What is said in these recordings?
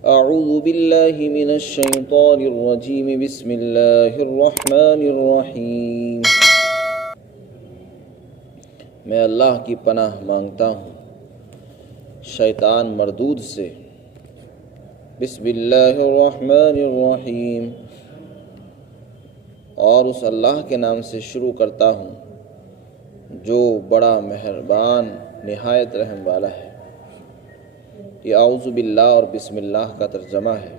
اعوذ باللہ من الشیطان الرجیم بسم اللہ الرحمن الرحیم۔ میں اللہ کی پناہ مانگتا ہوں شیطان مردود سے۔ بسم اللہ الرحمن الرحیم، اور اس اللہ کے نام سے شروع کرتا ہوں جو بڑا مہربان نہایت رحم والا ہے۔ یہ اعوذ باللہ اور بسم اللہ کا ترجمہ ہے۔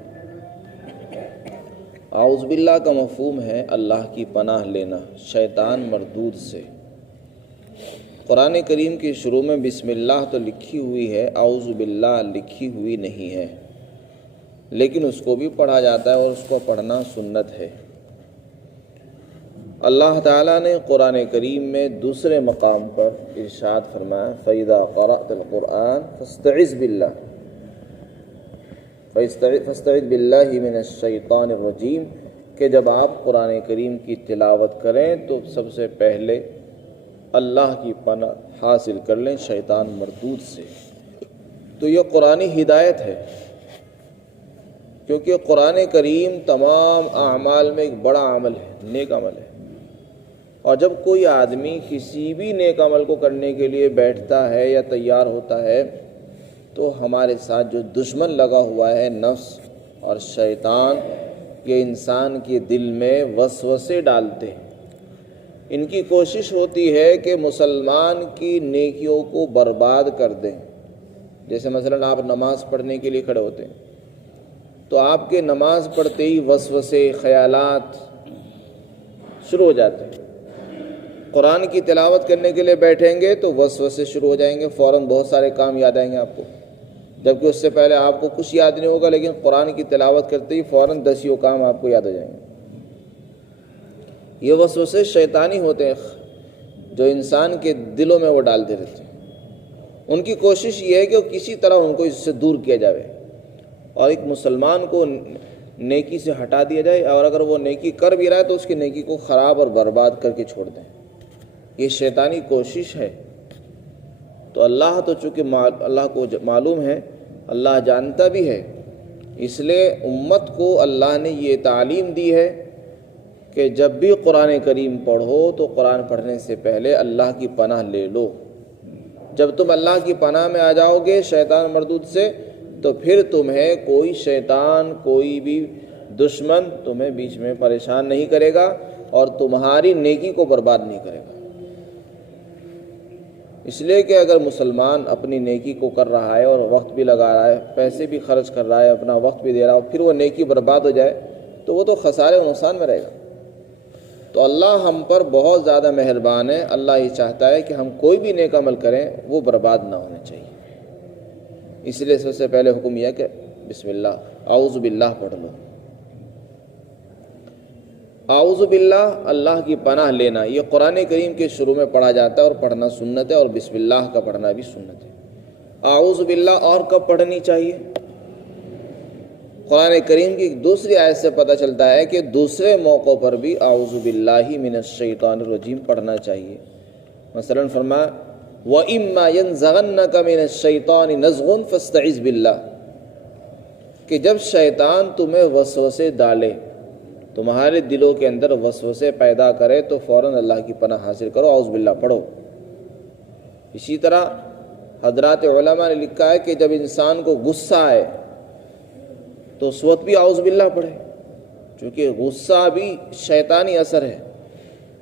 اعوذ باللہ کا مفہوم ہے اللہ کی پناہ لینا شیطان مردود سے۔ قرآن کریم کے شروع میں بسم اللہ تو لکھی ہوئی ہے، اعوذ باللہ لکھی ہوئی نہیں ہے، لیکن اس کو بھی پڑھا جاتا ہے اور اس کو پڑھنا سنت ہے۔ اللہ تعالیٰ نے قرآن کریم میں دوسرے مقام پر ارشاد فرمایا فَإِذَا قَرَأْتَ الْقُرْآنَ فَاسْتَعِذْ بِاللَّهِ مِنَ الشَّيْطَانِ الرَّجِيمِ، کہ جب آپ قرآن کریم کی تلاوت کریں تو سب سے پہلے اللہ کی پناہ حاصل کر لیں شیطان مردود سے۔ تو یہ قرآنی ہدایت ہے، کیونکہ قرآن کریم تمام اعمال میں ایک بڑا عمل ہے، نیک عمل ہے، اور جب کوئی آدمی کسی بھی نیک عمل کو کرنے کے لیے بیٹھتا ہے یا تیار ہوتا ہے تو ہمارے ساتھ جو دشمن لگا ہوا ہے نفس اور شیطان، یہ انسان کے دل میں وسوسے ڈالتے ہیں۔ ان کی کوشش ہوتی ہے کہ مسلمان کی نیکیوں کو برباد کر دیں۔ جیسے مثلاً آپ نماز پڑھنے کے لیے کھڑے ہوتے ہیں تو آپ کے نماز پڑھتے ہی وسوسے، خیالات شروع ہو جاتے ہیں۔ قرآن کی تلاوت کرنے کے لیے بیٹھیں گے تو وسوسے شروع ہو جائیں گے، فوراً بہت سارے کام یاد آئیں گے آپ کو، جبکہ اس سے پہلے آپ کو کچھ یاد نہیں ہوگا، لیکن قرآن کی تلاوت کرتے ہی فوراً 10 کام آپ کو یاد ہو جائیں گے۔ یہ وسوسے شیطانی ہوتے ہیں جو انسان کے دلوں میں وہ ڈالتے رہتے ہیں۔ ان کی کوشش یہ ہے کہ کسی طرح ان کو اس سے دور کیا جائے اور ایک مسلمان کو نیکی سے ہٹا دیا جائے، اور اگر وہ نیکی کر بھی رہا ہے تو اس کی نیکی کو خراب اور برباد کر کے چھوڑ دیں۔ یہ شیطانی کوشش ہے۔ تو اللہ تو چونکہ اللہ کو معلوم ہے، اللہ جانتا بھی ہے، اس لیے امت کو اللہ نے یہ تعلیم دی ہے کہ جب بھی قرآن کریم پڑھو تو قرآن پڑھنے سے پہلے اللہ کی پناہ لے لو۔ جب تم اللہ کی پناہ میں آ جاؤ گے شیطان مردود سے تو پھر تمہیں کوئی شیطان، کوئی بھی دشمن تمہیں بیچ میں پریشان نہیں کرے گا اور تمہاری نیکی کو برباد نہیں کرے گا۔ اس لیے کہ اگر مسلمان اپنی نیکی کو کر رہا ہے اور وقت بھی لگا رہا ہے، پیسے بھی خرچ کر رہا ہے، اپنا وقت بھی دے رہا ہے، پھر وہ نیکی برباد ہو جائے تو وہ تو خسارے و نقصان میں رہے گا۔ تو اللہ ہم پر بہت زیادہ مہربان ہے۔ اللہ یہ چاہتا ہے کہ ہم کوئی بھی نیک عمل کریں وہ برباد نہ ہونا چاہیے۔ اس لیے سب سے پہلے حکم یہ ہے کہ بسم اللہ، اعوذ باللہ پڑھ لو۔ اعوذ باللہ اللہ کی پناہ لینا، یہ قرآن کریم کے شروع میں پڑھا جاتا ہے اور پڑھنا سنت ہے، اور بسم اللہ کا پڑھنا بھی سنت ہے۔ اعوذ باللہ اور کب پڑھنی چاہیے؟ قرآن کریم کی دوسری آیت سے پتہ چلتا ہے کہ دوسرے موقعوں پر بھی اعوذ باللہ من الشیطان الرجیم پڑھنا چاہیے۔ مثلا فرمایا وَإِمَّا يَنزَغَنَّكَ مِنَ الشَّيْطَانِ نَزْغٌ فَاسْتَعِذْ بِاللَّهِ، کہ جب شیطان تمہیں وسوسے ڈالے، تمہارے دلوں کے اندر وسوسے پیدا کرے تو فوراً اللہ کی پناہ حاصل کرو، اعوذ باللہ پڑھو۔ اسی طرح حضرات علماء نے لکھا ہے کہ جب انسان کو غصہ آئے تو اس وقت بھی اعوذ باللہ پڑھے، چونکہ غصہ بھی شیطانی اثر ہے،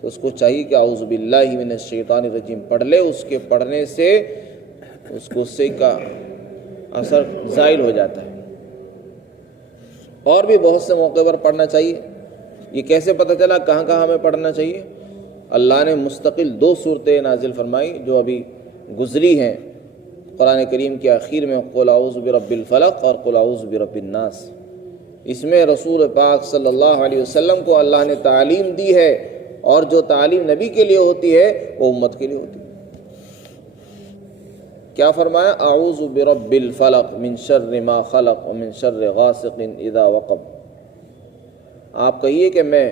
تو اس کو چاہیے کہ اعوذ باللہ من الشیطان الرجیم پڑھ لے۔ اس کے پڑھنے سے اس غصے کا اثر زائل ہو جاتا ہے۔ اور بھی بہت سے موقع پر پڑھنا چاہیے۔ یہ کیسے پتہ چلا کہاں کہاں ہمیں پڑھنا چاہیے؟ اللہ نے مستقل 2 صورتیں نازل فرمائی جو ابھی گزری ہیں قرآن کریم کے آخر میں، قل اعوذ برب الفلق اور قل اعوذ برب الناس۔ اس میں رسول پاک صلی اللہ علیہ وسلم کو اللہ نے تعلیم دی ہے، اور جو تعلیم نبی کے لیے ہوتی ہے وہ امت کے لیے ہوتی ہے۔ کیا فرمایا؟ اعوذ برب الفلق من شر ما خلق ومن شر غاسق اذا وقب۔ آپ کہیے کہ میں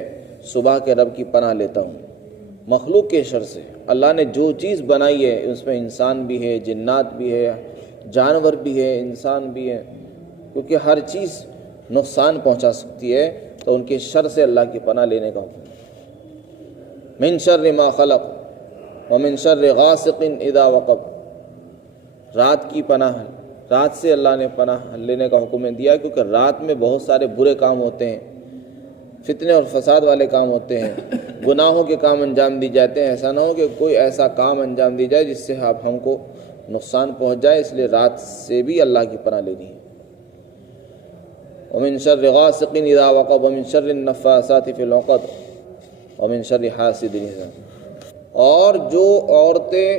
صبح کے رب کی پناہ لیتا ہوں مخلوق کے شر سے۔ اللہ نے جو چیز بنائی ہے اس میں انسان بھی ہے، جنات بھی ہے، جانور بھی ہے، انسان بھی ہے، کیونکہ ہر چیز نقصان پہنچا سکتی ہے، تو ان کے شر سے اللہ کی پناہ لینے کا حکم ہے۔ من شر ما خلق ومن شر غاسق اذا وقب، رات کی پناہ، رات سے اللہ نے پناہ لینے کا حکم دیا، کیونکہ رات میں بہت سارے برے کام ہوتے ہیں، فتنے اور فساد والے کام ہوتے ہیں، گناہوں کے کام انجام دی جاتے ہیں۔ ایسا نہ ہو کہ کوئی ایسا کام انجام دی جائے جس سے اب ہم کو نقصان پہنچ جائے، اس لیے رات سے بھی اللہ کی پناہ لینی ہے۔ ومن شر غاسق اذا وقب ومن شر النفاثات فی العقد ومن شر حاسد اذا، اور جو عورتیں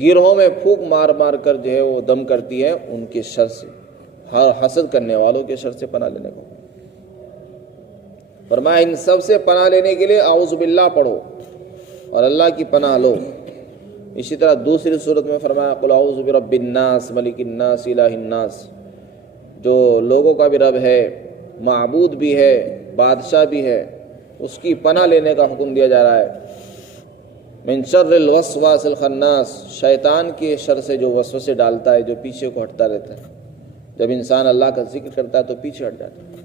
گرہوں میں پھونک مار مار کر جو ہے وہ دم کرتی ہیں، ان کے شر سے، ہر حسد کرنے والوں کے شر سے پناہ لینے کو فرمایا۔ ان سب سے پناہ لینے کے لیے اعوذ باللہ پڑھو اور اللہ کی پناہ لو۔ اسی طرح دوسری صورت میں فرمایا قل اعوذ برب الناس ملک الناس الہ الناس، جو لوگوں کا بھی رب ہے، معبود بھی ہے، بادشاہ بھی ہے، اس کی پناہ لینے کا حکم دیا جا رہا ہے۔ من شر الوسواس الخناس، شیطان کے شر سے جو وسوسے ڈالتا ہے، جو پیچھے کو ہٹتا رہتا ہے، جب انسان اللہ کا ذکر کرتا ہے تو پیچھے ہٹ جاتا ہے۔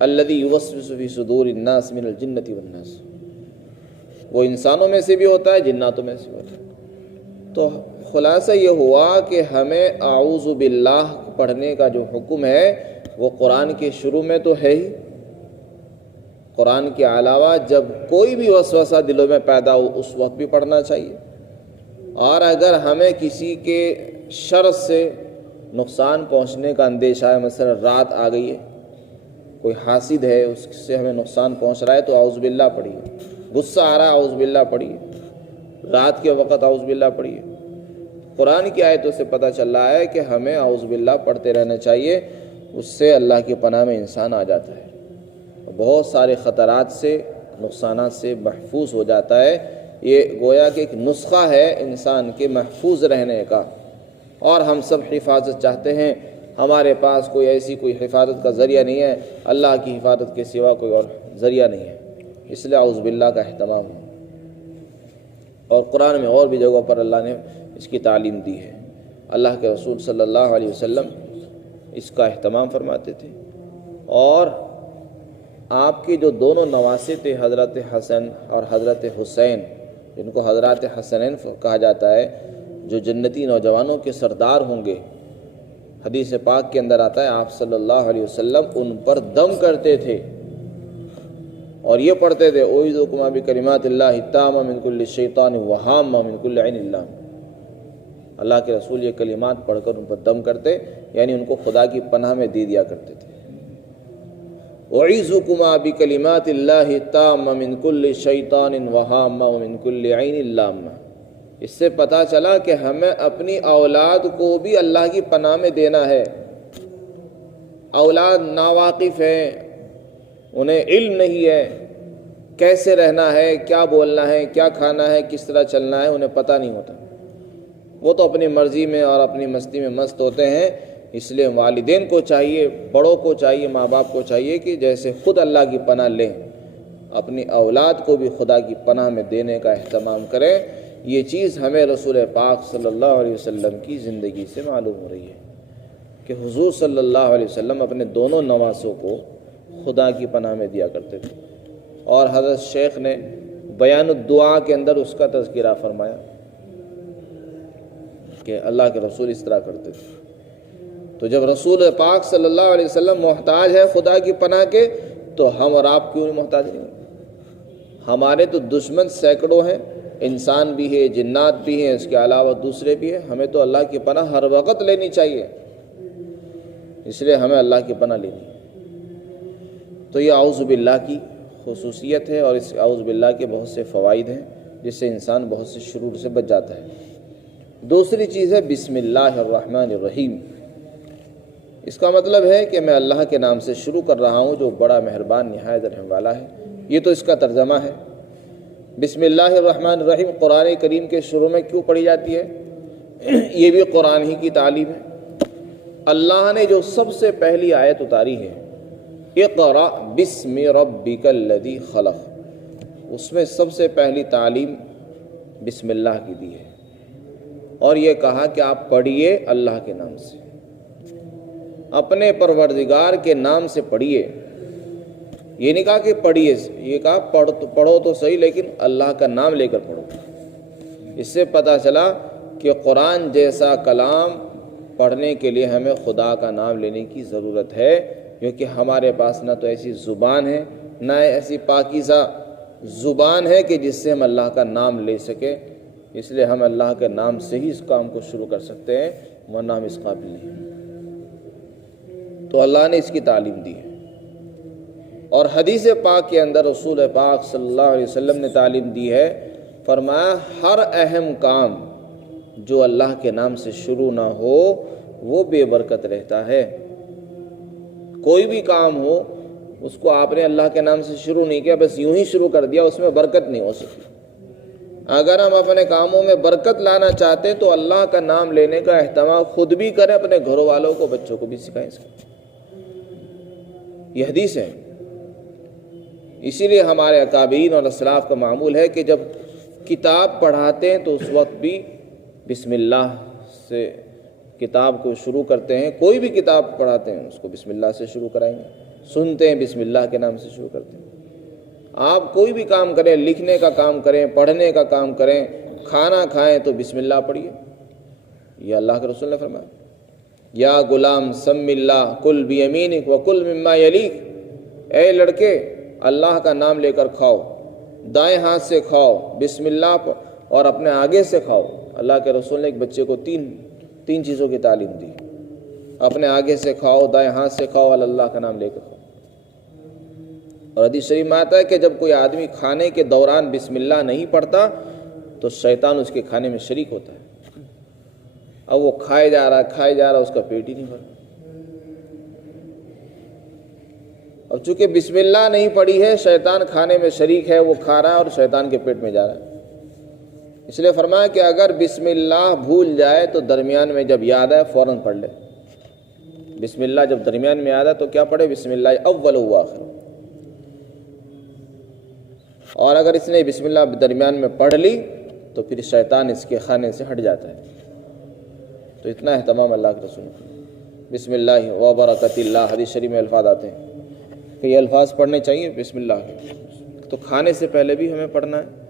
الذی یوسوس فی صدور الناس من الجنۃ والناس، وہ انسانوں میں سے بھی ہوتا ہے، جناتوں میں سے بھی ہوتا ہے۔ تو خلاصہ یہ ہوا کہ ہمیں اعوذ باللہ پڑھنے کا جو حکم ہے وہ قرآن کے شروع میں تو ہے ہی، قرآن کے علاوہ جب کوئی بھی وسوسہ دلوں میں پیدا ہو اس وقت بھی پڑھنا چاہیے، اور اگر ہمیں کسی کے شر سے نقصان پہنچنے کا اندیشہ ہے، مثلا رات آ گئی ہے، کوئی حاسد ہے اس سے ہمیں نقصان پہنچ رہا ہے، تو اعوذ باللہ پڑھیے۔ غصہ آ رہا ہے اعوذ باللہ پڑھیے، رات کے وقت اعوذ باللہ پڑھیے۔ قرآن کی آیتوں سے پتہ چل رہا ہے کہ ہمیں اعوذ باللہ پڑھتے رہنا چاہیے، اس سے اللہ کی پناہ میں انسان آ جاتا ہے، بہت سارے خطرات سے، نقصانات سے محفوظ ہو جاتا ہے۔ یہ گویا کہ ایک نسخہ ہے انسان کے محفوظ رہنے کا، اور ہم سب حفاظت چاہتے ہیں، ہمارے پاس کوئی حفاظت کا ذریعہ نہیں ہے، اللہ کی حفاظت کے سوا کوئی اور ذریعہ نہیں ہے، اس لیے اعوذ باللہ کا اہتمام ہو۔ اور قرآن میں اور بھی جگہوں پر اللہ نے اس کی تعلیم دی ہے، اللہ کے رسول صلی اللہ علیہ وسلم اس کا اہتمام فرماتے تھے۔ اور آپ کے جو دونوں نواسے تھے، حضرت حسن اور حضرت حسین، جن کو حضرات حسنین کہا جاتا ہے، جو جنتی نوجوانوں کے سردار ہوں گے، حدیث پاک کے اندر آتا ہے آپ صلی اللہ علیہ وسلم ان پر دم کرتے تھے اور یہ پڑھتے تھے اعوذ بکلمات اللہ التامہ من کل شیطان وہامہ من کل عین اللہ۔ اللہ کے رسول یہ کلمات پڑھ کر ان پر دم کرتے، یعنی ان کو خدا کی پناہ میں دے دیا کرتے تھے۔ اعوذکما بکلمات اللہ التامہ من کل شیطان وہامہ ومن کل عین لامہ۔ اس سے پتہ چلا کہ ہمیں اپنی اولاد کو بھی اللہ کی پناہ میں دینا ہے۔ اولاد ناواقف ہیں، انہیں علم نہیں ہے، کیسے رہنا ہے، کیا بولنا ہے، کیا کھانا ہے، کس طرح چلنا ہے، انہیں پتہ نہیں ہوتا، وہ تو اپنی مرضی میں اور اپنی مستی میں مست ہوتے ہیں۔ اس لیے والدین کو چاہیے، بڑوں کو چاہیے، ماں باپ کو چاہیے کہ جیسے خود اللہ کی پناہ لیں، اپنی اولاد کو بھی خدا کی پناہ میں دینے کا اہتمام کریں۔ یہ چیز ہمیں رسول پاک صلی اللہ علیہ وسلم کی زندگی سے معلوم ہو رہی ہے کہ حضور صلی اللہ علیہ وسلم اپنے دونوں نواسوں کو خدا کی پناہ میں دیا کرتے تھے، اور حضرت شیخ نے بیان الدعا کے اندر اس کا تذکرہ فرمایا کہ اللہ کے رسول اس طرح کرتے تھے۔ تو جب رسول پاک صلی اللہ علیہ وسلم محتاج ہے خدا کی پناہ کے، تو ہم اور آپ کیوں نہیں محتاج نہیں ہیں؟ ہمارے تو دشمن سینکڑوں ہیں، انسان بھی ہے، جنات بھی ہیں، اس کے علاوہ دوسرے بھی ہیں۔ ہمیں تو اللہ کی پناہ ہر وقت لینی چاہیے، اس لیے ہمیں اللہ کی پناہ لینی ہے۔ تو یہ اعوذ باللہ کی خصوصیت ہے، اور اس اعوذ باللہ کے بہت سے فوائد ہیں جس سے انسان بہت سے شرور سے بچ جاتا ہے۔ دوسری چیز ہے بسم اللہ الرحمن الرحیم۔ اس کا مطلب ہے کہ میں اللہ کے نام سے شروع کر رہا ہوں جو بڑا مہربان نہایت رحم والا ہے۔ یہ تو اس کا ترجمہ ہے۔ بسم اللہ الرحمن الرحیم قرآن کریم کے شروع میں کیوں پڑھی جاتی ہے؟ یہ بھی قرآن ہی کی تعلیم ہے۔ اللہ نے جو سب سے پہلی آیت اتاری ہے، اقرأ بسم ربک الذی خلق، اس میں سب سے پہلی تعلیم بسم اللہ کی دی ہے، اور یہ کہا کہ آپ پڑھیے اللہ کے نام سے۔ اپنے پروردگار کے نام سے پڑھیے. یہ نہیں کہا کہ پڑھیے، یہ کہا پڑھو تو صحیح لیکن اللہ کا نام لے کر پڑھو. اس سے پتہ چلا کہ قرآن جیسا کلام پڑھنے کے لیے ہمیں خدا کا نام لینے کی ضرورت ہے، کیونکہ ہمارے پاس نہ تو ایسی زبان ہے، نہ ایسی پاکیزہ زبان ہے کہ جس سے ہم اللہ کا نام لے سکیں. اس لیے ہم اللہ کے نام سے ہی اس کام کو شروع کر سکتے ہیں، ورنہ ہم اس قابل نہیں ہیں. تو اللہ نے اس کی تعلیم دی ہے. اور حدیث پاک کے اندر رسول پاک صلی اللہ علیہ وسلم نے تعلیم دی ہے، فرمایا ہر اہم کام جو اللہ کے نام سے شروع نہ ہو وہ بے برکت رہتا ہے. کوئی بھی کام ہو اس کو آپ نے اللہ کے نام سے شروع نہیں کیا، بس یوں ہی شروع کر دیا، اس میں برکت نہیں ہو سکی. اگر ہم اپنے کاموں میں برکت لانا چاہتے تو اللہ کا نام لینے کا اہتمام خود بھی کریں، اپنے گھر والوں کو، بچوں کو بھی سکھائیں. یہ حدیث ہے. اسی لیے ہمارے اکابرین اور اسلاف کا معمول ہے کہ جب کتاب پڑھاتے ہیں تو اس وقت بھی بسم اللہ سے کتاب کو شروع کرتے ہیں. کوئی بھی کتاب پڑھاتے ہیں اس کو بسم اللہ سے شروع کرائیں گے. سنتے ہیں بسم اللہ کے نام سے شروع کرتے ہیں. آپ کوئی بھی کام کریں، لکھنے کا کام کریں، پڑھنے کا کام کریں، کھانا کھائیں تو بسم اللہ پڑھیے. یہ اللہ کے رسول نے فرمایا، یا غلام سم اللہ کل بیمینک وکل مما یلیک. اے لڑکے اللہ کا نام لے کر کھاؤ، دائیں ہاتھ سے کھاؤ بسم اللہ اور اپنے آگے سے کھاؤ. اللہ کے رسول نے ایک بچے کو تین چیزوں کی تعلیم دی. اپنے آگے سے کھاؤ، دائیں ہاتھ سے کھاؤ اور اللہ کا نام لے کر کھاؤ. اور حدیث شریف میں آتا ہے کہ جب کوئی آدمی کھانے کے دوران بسم اللہ نہیں پڑھتا تو شیطان اس کے کھانے میں شریک ہوتا ہے. اب وہ کھائے جا رہا اس کا پیٹ ہی نہیں بھرا. اب چونکہ بسم اللہ نہیں پڑھی ہے، شیطان کھانے میں شریک ہے، وہ کھا رہا ہے اور شیطان کے پیٹ میں جا رہا ہے. اس لیے فرمایا کہ اگر بسم اللہ بھول جائے تو درمیان میں جب یاد آئے فوراً پڑھ لے. بسم اللہ جب درمیان میں یاد آئے تو کیا پڑھے؟ بسم اللہ اول و آخر. اور اگر اس نے بسم اللہ درمیان میں پڑھ لی تو پھر شیطان اس کے کھانے سے ہٹ جاتا ہے. تو اتنا اہتمام اللہ کے رسول نے. بسم اللہ و برکت اللہ، حدیث شریف میں الفاظ آتے ہیں کہ یہ الفاظ پڑھنے چاہیے بسم اللہ کے. تو کھانے سے پہلے بھی ہمیں پڑھنا ہے،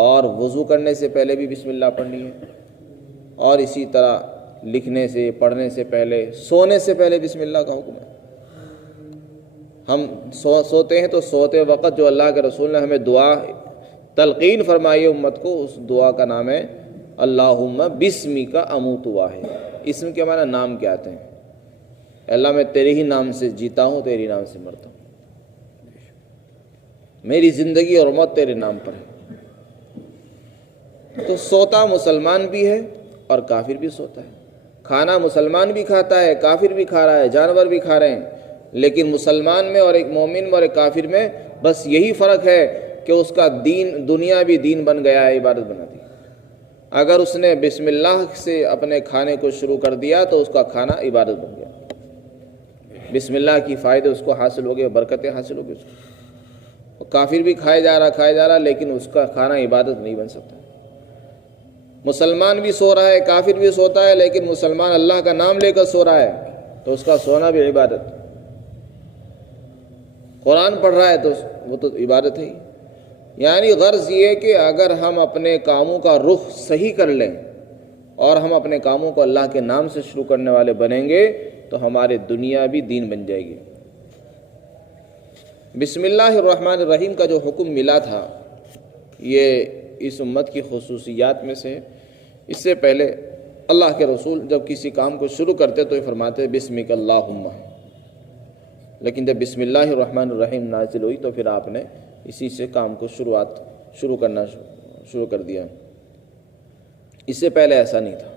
اور وضو کرنے سے پہلے بھی بسم اللہ پڑھنی ہے، اور اسی طرح لکھنے سے، پڑھنے سے پہلے، سونے سے پہلے بسم اللہ کا حکم ہے. ہم سوتے ہیں تو سوتے وقت جو اللہ کے رسول نے ہمیں دعا تلقین فرمائی امت کو، اس دعا کا نام ہے اللہم بسمک اموت واحد. اسم کے معنی نام کے آتے ہیں. اللہ میں تیرے ہی نام سے جیتا ہوں، تیرے نام سے مرتا ہوں، میری زندگی اور موت تیرے نام پر ہے. تو سوتا مسلمان بھی ہے اور کافر بھی سوتا ہے. کھانا مسلمان بھی کھاتا ہے، کافر بھی کھا رہا ہے، جانور بھی کھا رہے ہیں. لیکن مسلمان میں اور ایک مومن میں اور ایک کافر میں بس یہی فرق ہے کہ اس کا دین دنیا بھی دین بن گیا ہے، عبادت بنا دی. اگر اس نے بسم اللہ سے اپنے کھانے کو شروع کر دیا تو اس کا کھانا عبادت بن گیا. بسم اللہ کی فائدے اس کو حاصل ہو گئے، برکتیں حاصل ہو گئی اس کو. کافر بھی کھائے جا رہا لیکن اس کا کھانا عبادت نہیں بن سکتا. مسلمان بھی سو رہا ہے، کافر بھی سوتا ہے، لیکن مسلمان اللہ کا نام لے کر سو رہا ہے تو اس کا سونا بھی عبادت. قرآن پڑھ رہا ہے تو وہ تو عبادت ہے. یعنی غرض یہ کہ اگر ہم اپنے کاموں کا رخ صحیح کر لیں اور ہم اپنے کاموں کو اللہ کے نام سے شروع کرنے والے بنیں گے تو ہمارے دنیا بھی دین بن جائے گی. بسم اللہ الرحمن الرحیم کا جو حکم ملا تھا یہ اس امت کی خصوصیات میں سے. اس سے پہلے اللہ کے رسول جب کسی کام کو شروع کرتے تو یہ فرماتے بسمک اللہم، لیکن جب بسم اللہ الرحمن الرحیم نازل ہوئی تو پھر آپ نے اسی سے کام کو شروع کرنا شروع کر دیا. اس سے پہلے ایسا نہیں تھا.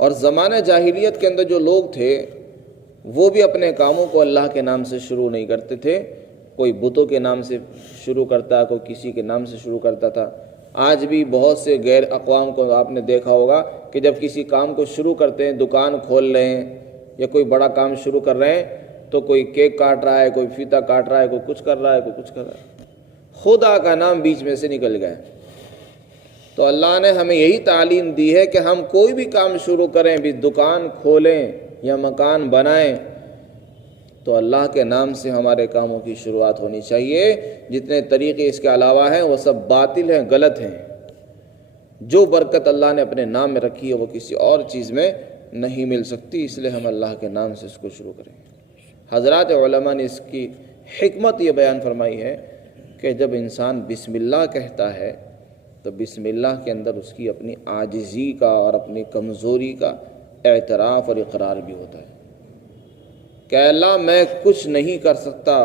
اور زمانہ جاہلیت کے اندر جو لوگ تھے وہ بھی اپنے کاموں کو اللہ کے نام سے شروع نہیں کرتے تھے. کوئی بتوں کے نام سے شروع کرتا، کوئی کسی کے نام سے شروع کرتا تھا. آج بھی بہت سے غیر اقوام کو آپ نے دیکھا ہوگا کہ جب کسی کام کو شروع کرتے ہیں، دکان کھول رہے ہیں یا کوئی بڑا کام شروع کر رہے ہیں تو کوئی کیک کاٹ رہا ہے، کوئی فیتا کاٹ رہا ہے، کوئی کچھ کر رہا ہے، کوئی کچھ کر رہا ہے. خدا کا نام بیچ میں سے نکل گئے. تو اللہ نے ہمیں یہی تعلیم دی ہے کہ ہم کوئی بھی کام شروع کریں، بھی دکان کھولیں یا مکان بنائیں تو اللہ کے نام سے ہمارے کاموں کی شروعات ہونی چاہیے. جتنے طریقے اس کے علاوہ ہیں وہ سب باطل ہیں، غلط ہیں. جو برکت اللہ نے اپنے نام میں رکھی ہے وہ کسی اور چیز میں نہیں مل سکتی، اس لیے ہم اللہ کے نام سے اس کو شروع کریں. حضرات علماء نے اس کی حکمت یہ بیان فرمائی ہے کہ جب انسان بسم اللہ کہتا ہے تو بسم اللہ کے اندر اس کی اپنی عاجزی کا اور اپنی کمزوری کا اعتراف اور اقرار بھی ہوتا ہے کہ اللہ میں کچھ نہیں کر سکتا،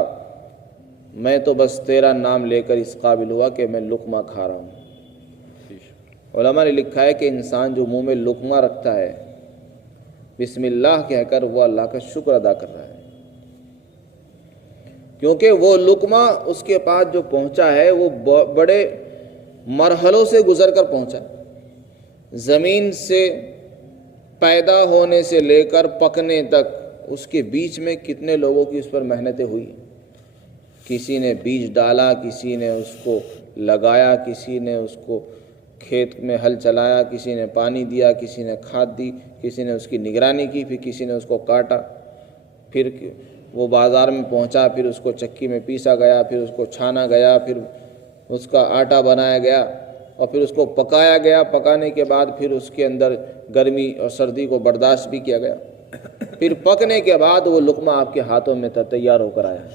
میں تو بس تیرا نام لے کر اس قابل ہوا کہ میں لقمہ کھا رہا ہوں. علماء نے لکھا ہے کہ انسان جو منہ میں لقمہ رکھتا ہے بسم اللہ کہہ کر وہ اللہ کا شکر ادا کر رہا ہے، کیونکہ وہ لقمہ اس کے پاس جو پہنچا ہے وہ بڑے مرحلوں سے گزر کر پہنچا. زمین سے پیدا ہونے سے لے کر پکنے تک اس کے بیچ میں کتنے لوگوں کی اس پر محنتیں ہوئی. کسی نے بیج ڈالا، کسی نے اس کو لگایا، کسی نے اس کو کھیت میں ہل چلایا، کسی نے پانی دیا، کسی نے کھاد دی، کسی نے اس کی نگرانی کی، پھر کسی نے اس کو کاٹا، پھر وہ بازار میں پہنچا، پھر اس کو چکی میں پیسا گیا، پھر اس کو چھانا گیا، پھر اس کا آٹا بنایا گیا اور پھر اس کو پکایا گیا. پکانے کے بعد پھر اس کے اندر گرمی اور سردی کو برداشت بھی کیا گیا. پھر پکنے کے بعد وہ لقمہ آپ کے ہاتھوں میں تیار ہو کر آیا.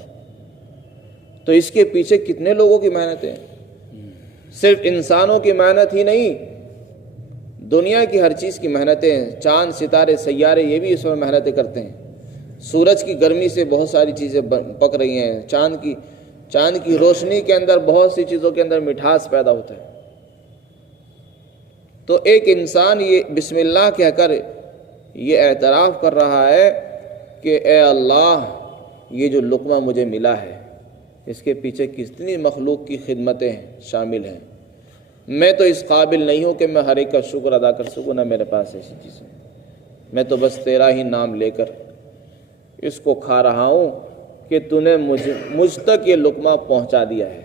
تو اس کے پیچھے کتنے لوگوں کی محنت ہے. صرف انسانوں کی محنت ہی نہیں، دنیا کی ہر چیز کی محنتیں، چاند ستارے سیارے یہ بھی اس میں محنتیں کرتے ہیں. سورج کی گرمی سے بہت ساری چیزیں پک رہی ہیں، چاند کی روشنی کے اندر بہت سی چیزوں کے اندر مٹھاس پیدا ہوتا ہے. تو ایک انسان یہ بسم اللہ کہہ کر یہ اعتراف کر رہا ہے کہ اے اللہ یہ جو لقمہ مجھے ملا ہے اس کے پیچھے کتنی مخلوق کی خدمتیں شامل ہیں. میں تو اس قابل نہیں ہوں کہ میں ہر ایک کا شکر ادا کر سکوں، نہ میرے پاس ایسی چیزیں. میں تو بس تیرا ہی نام لے کر اس کو کھا رہا ہوں کہ تو نے مجھ تک یہ لقمہ پہنچا دیا ہے،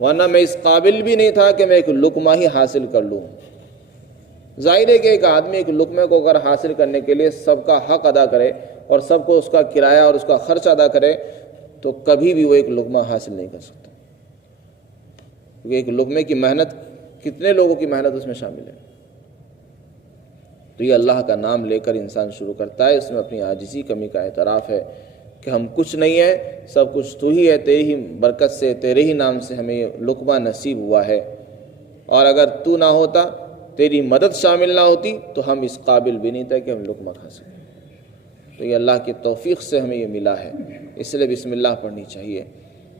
ورنہ میں اس قابل بھی نہیں تھا کہ میں ایک لقمہ ہی حاصل کر لوں. ظاہر ہے کہ ایک آدمی ایک لقمے کو اگر حاصل کرنے کے لیے سب کا حق ادا کرے اور سب کو اس کا کرایہ اور اس کا خرچ ادا کرے تو کبھی بھی وہ ایک لقمہ حاصل نہیں کر سکتا، کیونکہ ایک لقمے کی محنت کتنے لوگوں کی محنت اس میں شامل ہے. تو یہ اللہ کا نام لے کر انسان شروع کرتا ہے. اس میں اپنی عاجزی کمی کا اعتراف ہے کہ ہم کچھ نہیں ہیں، سب کچھ تو ہی ہے، تیری ہی برکت سے، تیرے ہی نام سے ہمیں یہ لقمہ نصیب ہوا ہے، اور اگر تو نہ ہوتا، تیری مدد شامل نہ ہوتی تو ہم اس قابل بھی نہیں تھے کہ ہم لقمہ کھا سکیں. تو یہ اللہ کی توفیق سے ہمیں یہ ملا ہے، اس لیے بسم اللہ پڑھنی چاہیے.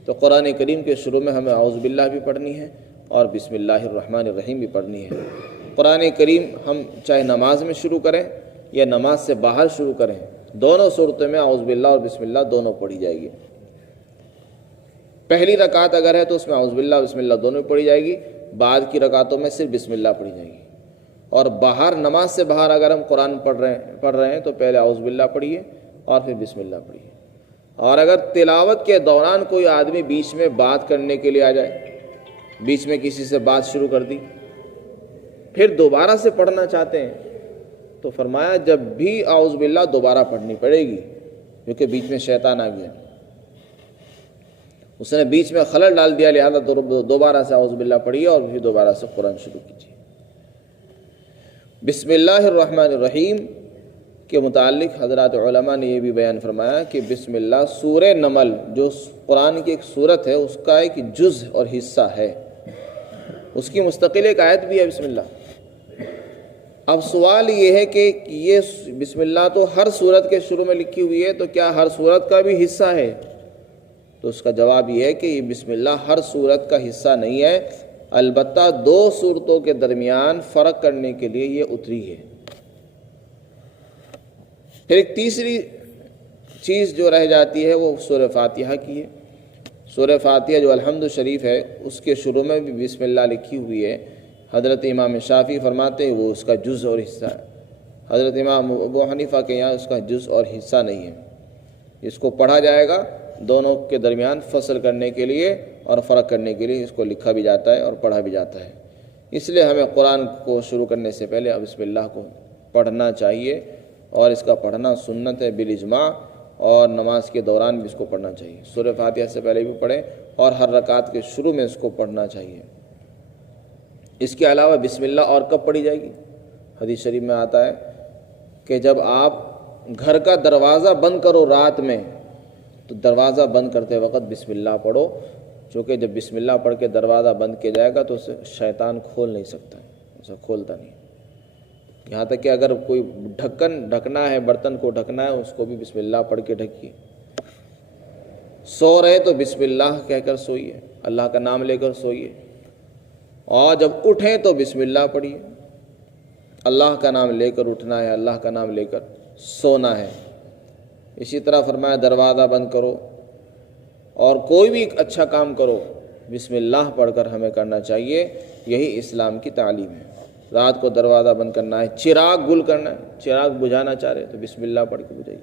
تو قرآن کریم کے شروع میں ہمیں اعوذ باللہ بھی پڑھنی ہے اور بسم اللہ الرحمن الرحیم بھی پڑھنی ہے. قرآن کریم ہم چاہے نماز میں شروع کریں یا نماز سے باہر شروع کریں، دونوں صورتوں میں اعوذ باللہ اور بسم اللہ دونوں پڑھی جائے گی. پہلی رکعت اگر ہے تو اس میں اعوذ باللہ بسم اللہ دونوں پڑھی جائے گی، بعد کی رکعتوں میں صرف بسم اللہ پڑھی جائے گی. اور باہر نماز سے باہر اگر ہم قرآن پڑھ رہے ہیں تو پہلے اعوذ باللہ پڑھیے اور پھر بسم اللہ پڑھیے. اور اگر تلاوت کے دوران کوئی آدمی بیچ میں بات کرنے کے لیے آ جائے، بیچ میں کسی سے بات شروع کر دی، پھر دوبارہ سے پڑھنا چاہتے ہیں تو فرمایا جب بھی اعوذ باللہ دوبارہ پڑھنی پڑے گی، کیونکہ بیچ میں شیطان آ گیا، اس نے بیچ میں خلل ڈال دیا، لہذا دوبارہ سے اعوذ باللہ پڑھیے اور پھر دوبارہ سے قرآن شروع کیجیے. بسم اللہ الرحمن الرحیم کے متعلق حضرات علماء نے یہ بھی بیان فرمایا کہ بسم اللہ سورہ نمل جو قرآن کی ایک سورت ہے اس کا ایک جز اور حصہ ہے، اس کی مستقل ایک آیت بھی ہے بسم اللہ. اب سوال یہ ہے کہ یہ بسم اللہ تو ہر سورت کے شروع میں لکھی ہوئی ہے، تو کیا ہر سورت کا بھی حصہ ہے؟ تو اس کا جواب یہ ہے کہ یہ بسم اللہ ہر سورت کا حصہ نہیں ہے، البتہ دو سورتوں کے درمیان فرق کرنے کے لیے یہ اتری ہے. پھر ایک تیسری چیز جو رہ جاتی ہے وہ سورہ فاتحہ کی ہے. سورہ فاتحہ جو الحمد شریف ہے اس کے شروع میں بھی بسم اللہ لکھی ہوئی ہے. حضرت امام شافعی فرماتے ہیں وہ اس کا جز اور حصہ ہے. حضرت امام ابو حنیفہ کے یہاں اس کا جز اور حصہ نہیں ہے. اس کو پڑھا جائے گا دونوں کے درمیان فصل کرنے کے لیے اور فرق کرنے کے لیے اس کو لکھا بھی جاتا ہے اور پڑھا بھی جاتا ہے. اس لیے ہمیں قرآن کو شروع کرنے سے پہلے بسم اللہ کو پڑھنا چاہیے اور اس کا پڑھنا سنت ہے بالاجماع، اور نماز کے دوران بھی اس کو پڑھنا چاہیے۔ سورہ فاتحہ سے پہلے بھی پڑھیں اور ہر رکعت کے شروع میں اس کو پڑھنا چاہیے۔ اس کے علاوہ بسم اللہ اور کب پڑھی جائے گی؟ حدیث شریف میں آتا ہے کہ جب آپ گھر کا دروازہ بند کرو رات میں تو دروازہ بند کرتے وقت بسم اللہ پڑھو، چونکہ جب بسم اللہ پڑھ کے دروازہ بند کیا جائے گا تو اسے شیطان کھول نہیں سکتا، اسے کھولتا نہیں۔ یہاں تک کہ اگر کوئی ڈھکنا ہے، برتن کو ڈھکنا ہے، اس کو بھی بسم اللہ پڑھ کے ڈھکیے۔ سو رہے تو بسم اللہ کہہ کر سوئیے، اللہ کا نام لے کر سوئیے، اور جب اٹھیں تو بسم اللہ پڑھیے۔ اللہ کا نام لے کر اٹھنا ہے، اللہ کا نام لے کر سونا ہے۔ اسی طرح فرمایا دروازہ بند کرو اور کوئی بھی اچھا کام کرو بسم اللہ پڑھ کر ہمیں کرنا چاہیے۔ یہی اسلام کی تعلیم ہے۔ رات کو دروازہ بند کرنا ہے، چراغ گل کرنا ہے، چراغ بجھانا چاہ رہے تو بسم اللہ پڑھ کے بجھائیے،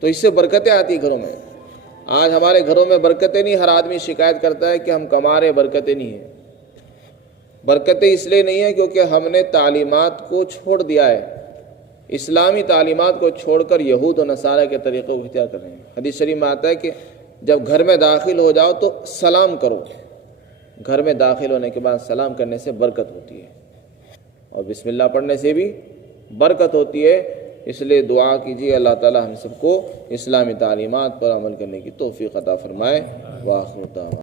تو اس سے برکتیں آتی گھروں میں۔ آج ہمارے گھروں میں برکتیں نہیں، ہر آدمی شکایت کرتا ہے کہ ہم کما رہے، برکتیں نہیں ہیں۔ برکتیں اس لیے نہیں ہیں کیونکہ ہم نے تعلیمات کو چھوڑ دیا ہے، اسلامی تعلیمات کو چھوڑ کر یہود و نصارہ کے طریقوں کو اختیار کر رہے ہیں۔ حدیث شریف میں آتا ہے کہ جب گھر میں داخل ہو جاؤ تو سلام کرو، گھر میں داخل ہونے کے بعد سلام کرنے سے برکت ہوتی ہے، اور بسم اللہ پڑھنے سے بھی برکت ہوتی ہے۔ اس لیے دعا کیجیے اللہ تعالی ہم سب کو اسلامی تعلیمات پر عمل کرنے کی توفیق عطا فرمائے۔ وآخر دعوانا